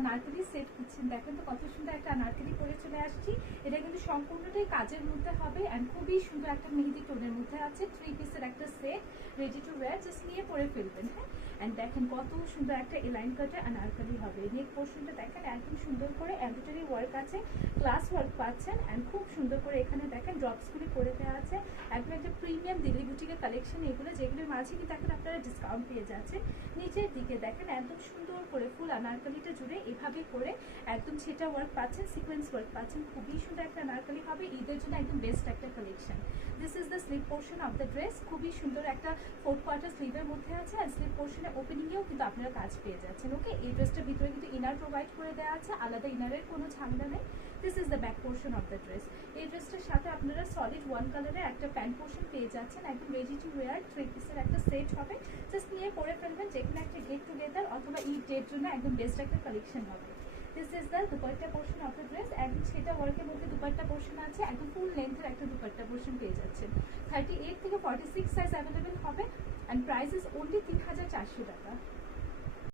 Anarkali set খুঁজছেন, দেখেন তো কত সুন্দর একটা আনারকলি পরে চলে আসছি। এটা কিন্তু সম্পূর্ণটাই কাজের মধ্যে হবে অ্যান্ড খুবই সুন্দর একটা মেহেদি টোনের মধ্যে আছে। 3 পিসের একটা set, ready to wire, just নিয়ে পরে ফেলবেন। হ্যাঁ, অ্যান্ড দেখেন কত সুন্দর একটা এলাইন কাটের আনারকলি হবে। নেক পোর্শনটা দেখেন একদম সুন্দর করে এমব্রয়ডারি ওয়ার্ক আছে, গ্লাস ওয়ার্ক পাচ্ছেন অ্যান্ড খুব সুন্দর করে এখানে দেখেন ড্রপসগুলি করে দেওয়া আছে। একদম একটা প্রিমিয়াম দিল্লি বুটিকের কালেকশন এগুলো, যেগুলোর মাঝে কিন্তু এখন আপনারা ডিসকাউন্ট পেয়ে যাচ্ছেন। নিচের দিকে দেখেন একদম সুন্দর করে ফুল আনারকলিটা জুড়ে এভাবে করে একদম সেটা ওয়ার্ক পাচ্ছেন, সিকোয়েন্স ওয়ার্ক পাচ্ছেন। খুবই সুন্দর একটা আনারকলি হবে, ঈদের জন্য একদম বেস্ট একটা collection. This is the sleeve portion of the dress. খুবই সুন্দর একটা 4/4 স্লিভের মধ্যে আছে আর স্লিভ পোর্শনের ওপেনিংয়েও কিন্তু আপনারা কাজ পেয়ে যাচ্ছেন। ওকে, এই ড্রেসটার ভিতরে কিন্তু ইনার প্রোভাইড করে দেওয়া আছে, আলাদা ইনারের কোনো ঝামেলা নেই। This is the back portion of the dress. এই ড্রেসটার সাথে আপনারা সলিড 1 কালারের একটা প্যান্ট পোর্শন পেয়ে যাচ্ছেন, একদম রেডি টু ওয়্যার 3 পিসের একটা সেট হবে। জাস্ট নিয়ে পরে ফেলবেন, যেখানে একটা গেট টুগেদার অথবা ঈদ ডের জন্য একদম বেস্ট একটা কালেকশন হবে। This is the dupatta portion of the dress. একদম সেটা ওয়ার্কের মধ্যে দুপাট্টা পোর্শন আছে, একদম ফুল লেন্থের একটা দুপাট্টা পোর্শন পেয়ে যাচ্ছেন। 38 থেকে 46 সাইজ অ্যাভেলেবেল হবে অ্যান্ড প্রাইস ইজ অনলি 3400 টাকা।